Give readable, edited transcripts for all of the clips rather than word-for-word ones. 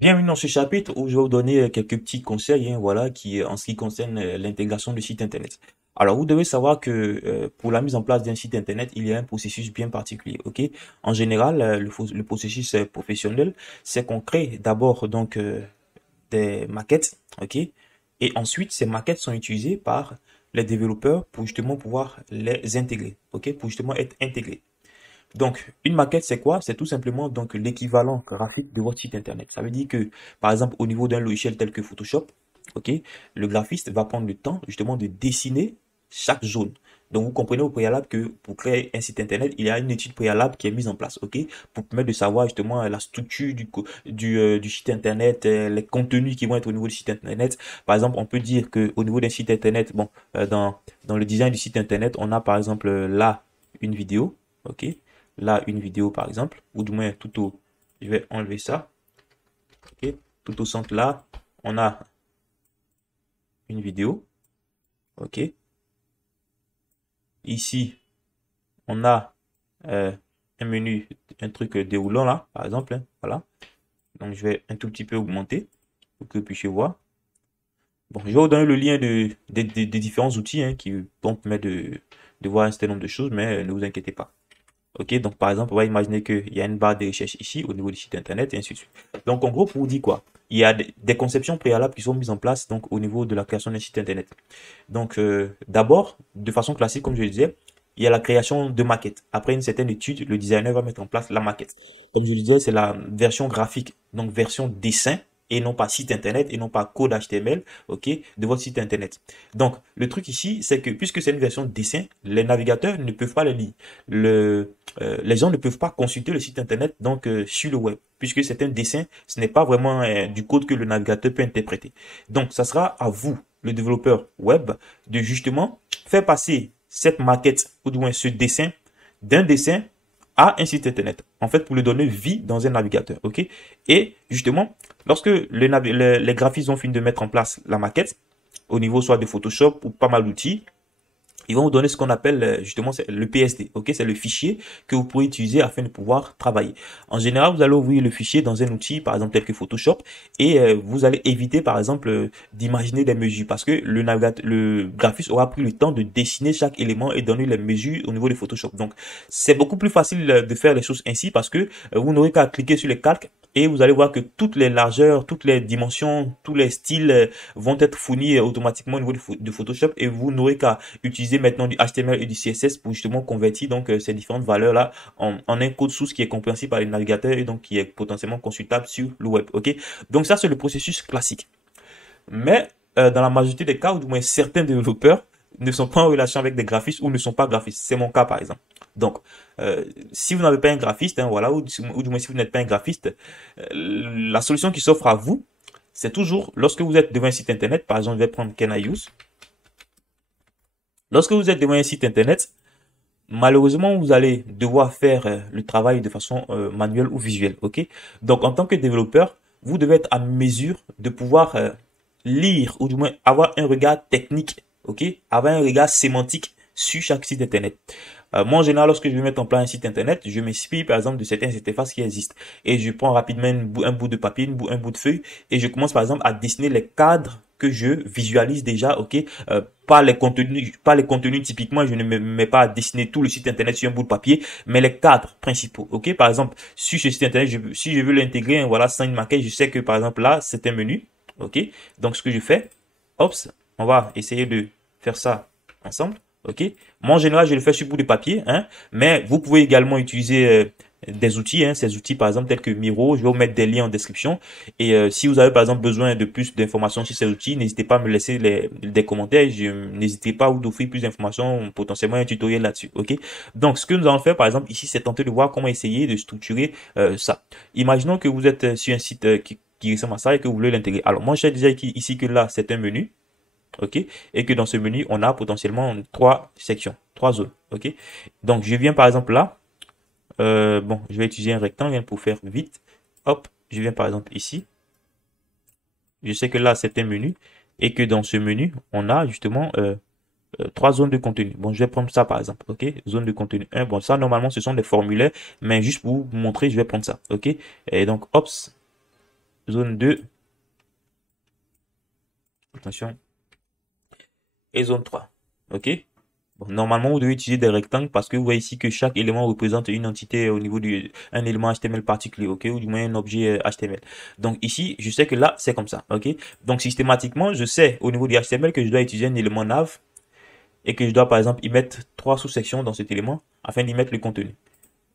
Bienvenue dans ce chapitre où je vais vous donner quelques petits conseils, voilà, en ce qui concerne l'intégration de site internet. Alors, vous devez savoir que pour la mise en place d'un site internet, il y a un processus bien particulier, ok? En général, le processus professionnel, c'est qu'on crée d'abord des maquettes, ok? Et ensuite, ces maquettes sont utilisées par les développeurs pour justement pouvoir les intégrer, ok? Pour justement être intégrées. Donc, une maquette, c'est quoi? C'est tout simplement donc l'équivalent graphique de votre site internet. Ça veut dire que, par exemple, au niveau d'un logiciel tel que Photoshop, ok, le graphiste va prendre le temps justement de dessiner chaque zone. Donc, vous comprenez au préalable que pour créer un site internet, il y a une étude préalable qui est mise en place, ok, pour permettre de savoir justement la structure du site internet, les contenus qui vont être au niveau du site internet. Par exemple, on peut dire que au niveau d'un site internet, bon, dans le design du site internet, on a par exemple là une vidéo, ok, là une vidéo par exemple, ou du moins tout au, je vais enlever ça, ok, tout au centre là, on a une vidéo, ok, ici on a euh, un menu, un truc déroulant là, par exemple, voilà, donc je vais un tout petit peu augmenter pour que vous puissiez voir. Bon, je vais vous donner le lien des différents outils qui vont permettre de voir un certain nombre de choses, mais ne vous inquiétez pas. Ok, donc par exemple, on va imaginer qu'il y a une barre de recherche ici au niveau du site internet et ainsi de suite. Donc en gros, pour vous dire quoi? Il y a des conceptions préalables qui sont mises en place donc au niveau de la création d'un site internet. Donc d'abord, de façon classique, comme je le disais, il y a la création de maquettes. Après une certaine étude, le designer va mettre en place la maquette. Comme je le disais, c'est la version graphique, donc version dessin et non pas site internet et non pas code HTML, ok, de votre site internet. Donc le truc ici, c'est que puisque c'est une version dessin, les navigateurs ne peuvent pas le lire. Les gens ne peuvent pas consulter le site internet sur le web, puisque c'est un dessin, ce n'est pas vraiment du code que le navigateur peut interpréter. Donc ça sera à vous, le développeur web, de justement faire passer cette maquette, ou du moins ce dessin, d'un dessin à un site internet. En fait, pour lui donner vie dans un navigateur. Ok. Et justement, lorsque les graphistes ont fini de mettre en place la maquette, au niveau soit de Photoshop ou pas mal d'outils, ils vont vous donner ce qu'on appelle justement le PSD. Ok, c'est le fichier que vous pouvez utiliser afin de pouvoir travailler. En général, vous allez ouvrir le fichier dans un outil, par exemple tel que Photoshop, et vous allez éviter, par exemple, d'imaginer des mesures parce que le graphiste aura pris le temps de dessiner chaque élément et donner les mesures au niveau de Photoshop. Donc, c'est beaucoup plus facile de faire les choses ainsi parce que vous n'aurez qu'à cliquer sur les calques et vous allez voir que toutes les largeurs, toutes les dimensions, tous les styles vont être fournis automatiquement au niveau de Photoshop et vous n'aurez qu'à utiliser maintenant du HTML et du CSS pour justement convertir ces différentes valeurs là en un code source qui est compréhensible par les navigateurs et donc qui est potentiellement consultable sur le web. Ok, donc ça c'est le processus classique. Mais dans la majorité des cas, ou du moins certains développeurs ne sont pas en relation avec des graphistes ou ne sont pas graphistes. C'est mon cas par exemple. Donc, si vous n'avez pas un graphiste, voilà, ou du moins si vous n'êtes pas un graphiste, la solution qui s'offre à vous, c'est toujours lorsque vous êtes devant un site internet, par exemple, je vais prendre Can I Use. Lorsque vous êtes devant un site internet, malheureusement, vous allez devoir faire le travail de façon manuelle ou visuelle, ok? Donc, en tant que développeur, vous devez être à mesure de pouvoir lire ou du moins avoir un regard technique, ok? Avoir un regard sémantique sur chaque site internet. Moi, en général, lorsque je vais mettre en place un site internet, je m'inspire par exemple de certaines interfaces qui existent et je prends rapidement un bout de papier, un bout de feuille et je commence par exemple à dessiner les cadres que je visualise déjà, ok, pas les contenus typiquement, je ne me mets pas à dessiner tout le site internet sur un bout de papier, mais les cadres principaux, ok. Par exemple, sur ce site internet, si je veux l'intégrer, voilà, sans une maquette, je sais que par exemple là, c'est un menu, ok. Donc ce que je fais, hop, on va essayer de faire ça ensemble, ok. Moi en général, je le fais sur bout de papier, mais vous pouvez également utiliser des outils, ces outils par exemple tels que Miro, je vais vous mettre des liens en description et si vous avez par exemple besoin de plus d'informations sur ces outils, n'hésitez pas à me laisser des commentaires, n'hésitez pas à vous d'offrir plus d'informations, potentiellement un tutoriel là-dessus, ok? Donc ce que nous allons faire par exemple ici, c'est tenter de voir comment essayer de structurer ça. Imaginons que vous êtes sur un site qui ressemble à ça et que vous voulez l'intégrer. Alors moi j'ai déjà ici que là c'est un menu, ok, et que dans ce menu on a potentiellement trois sections, trois zones, ok. Donc je viens par exemple là. Bon, je vais utiliser un rectangle pour faire vite. Hop, je viens par exemple ici. Je sais que là, c'est un menu et que dans ce menu, on a justement trois zones de contenu. Bon, je vais prendre ça par exemple. OK, zone de contenu 1. Bon, ça, normalement, ce sont des formulaires, mais juste pour vous montrer, je vais prendre ça. OK, et donc, hop, zone 2, attention, et zone 3. OK? Bon, normalement, vous devez utiliser des rectangles parce que vous voyez ici que chaque élément représente une entité au niveau un élément HTML particulier, ok, ou du moins un objet HTML. Donc ici, je sais que là, c'est comme ça, ok. Donc systématiquement, je sais au niveau du HTML que je dois utiliser un élément nav et que je dois par exemple y mettre 3 sous-sections dans cet élément afin d'y mettre le contenu.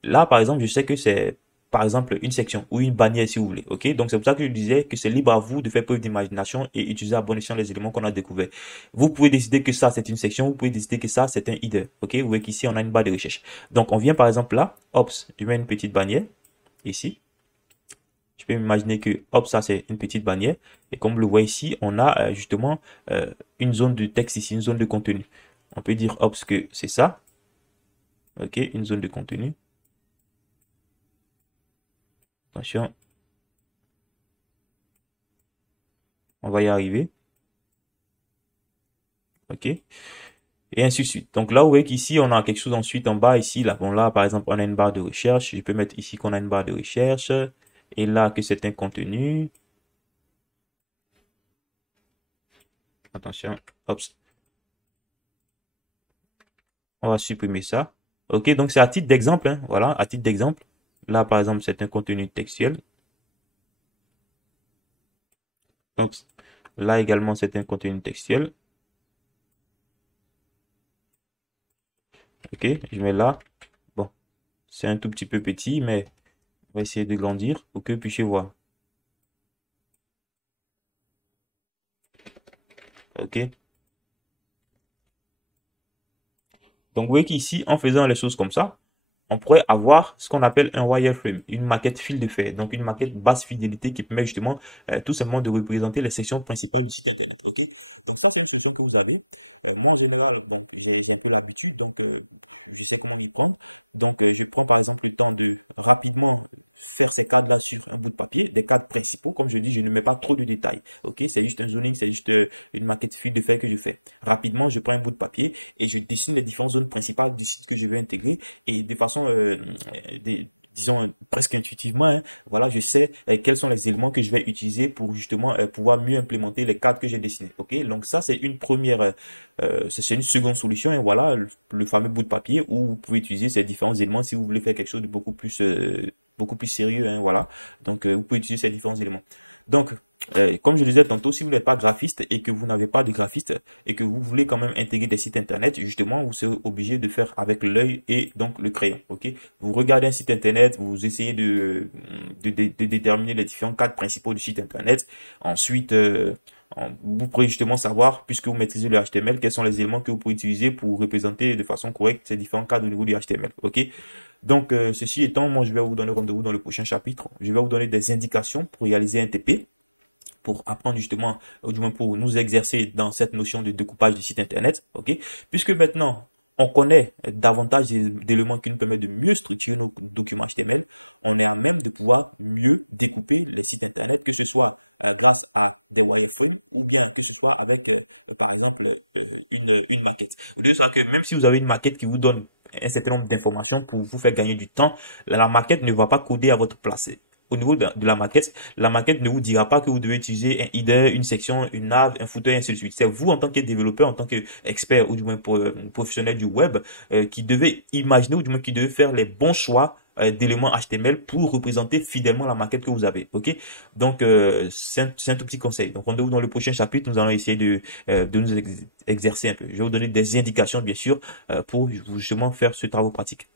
Là, par exemple, je sais que c'est par exemple une section ou une bannière si vous voulez, ok. Donc c'est pour ça que je disais que c'est libre à vous de faire preuve d'imagination et utiliser à bon escient les éléments qu'on a découverts. Vous pouvez décider que ça c'est une section, vous pouvez décider que ça c'est un header, ok. Vous voyez qu'ici on a une barre de recherche. Donc on vient par exemple là, hop, je mets une petite bannière ici. Je peux m'imaginer que hop, ça c'est une petite bannière et comme vous le voyez ici, on a justement une zone de texte ici, une zone de contenu. On peut dire hop que c'est ça, ok, une zone de contenu. Attention, on va y arriver. OK? Et ainsi de suite. Donc là, vous voyez qu'ici, on a quelque chose ensuite en bas, ici, là. Bon, là, par exemple, on a une barre de recherche. Je peux mettre ici qu'on a une barre de recherche. Et là, que c'est un contenu. Attention. Hop. On va supprimer ça. OK, donc c'est à titre d'exemple, hein. Voilà, à titre d'exemple. Là, par exemple, c'est un contenu textuel. Hop. Là également, c'est un contenu textuel. OK, je mets là. Bon, c'est un tout petit peu petit, mais on va essayer de grandir pour que vous puissiez voir. OK. Donc, vous voyez qu'ici, en faisant les choses comme ça, on pourrait avoir ce qu'on appelle un wireframe, une maquette fil de fer, donc une maquette basse fidélité qui permet justement tout simplement de représenter les sections principales du site internet. Ok, donc ça c'est une solution que vous avez. Moi en général, bon, j'ai un peu l'habitude, donc je sais comment m'y prendre. Donc je prends par exemple le temps de rapidement faire ces cadres là sur un bout de papier, des cadres principaux. Comme je dis, je ne mets pas trop de détails. Ok, c'est juste un zoning, c'est juste une maquette fil de fer que je fais. Rapidement, je prends un bout de papier et je dessine les différentes zones principales du site que je veux intégrer et de façon disons presque intuitivement, hein, voilà, je sais quels sont les éléments que je vais utiliser pour justement pouvoir mieux implémenter les cadres que j'ai dessinés. Ok, donc ça c'est une première, c'est une seconde solution. Et voilà le fameux bout de papier où vous pouvez utiliser ces différents éléments si vous voulez faire quelque chose de beaucoup plus sérieux. Hein, voilà, donc vous pouvez utiliser ces différents éléments. Donc comme je le disais tantôt, si vous n'êtes pas graphiste et que vous n'avez pas de graphiste et que vous voulez quand même intégrer des sites internet, justement, vous serez obligé de faire avec l'œil et donc le crayon. Ok, vous regardez un site internet, vous essayez de déterminer les différents cadres principaux du site internet. Ensuite, vous pourrez justement savoir, puisque vous maîtrisez le HTML, quels sont les éléments que vous pouvez utiliser pour représenter de façon correcte ces différents cadres au niveau du HTML. Ok, donc ceci étant, moi je vais vous donner rendez-vous dans le prochain chapitre. Je vais vous donner des indications pour réaliser un TP, pour apprendre justement, ou du moins pour nous exercer dans cette notion de découpage du site internet, ok? Puisque maintenant, on connaît davantage d'éléments qui nous permettent de mieux structurer nos documents HTML, on est à même de pouvoir mieux découper les sites internet, que ce soit grâce à des wireframes ou bien que ce soit avec, par exemple, une maquette. Vous devez savoir que même si vous avez une maquette qui vous donne un certain nombre d'informations pour vous faire gagner du temps, la maquette ne va pas coder à votre place. Au niveau de la maquette ne vous dira pas que vous devez utiliser un header, une section, une nav, un footer, et ainsi de suite. C'est vous, en tant que développeur, en tant qu'expert, ou du moins professionnel du web, qui devez imaginer, ou du moins qui devez faire les bons choix d'éléments HTML pour représenter fidèlement la maquette que vous avez. Ok, donc c'est un tout petit conseil. Donc rendez-vous dans le prochain chapitre, nous allons essayer de nous exercer un peu. Je vais vous donner des indications bien sûr pour justement faire ce travail pratique.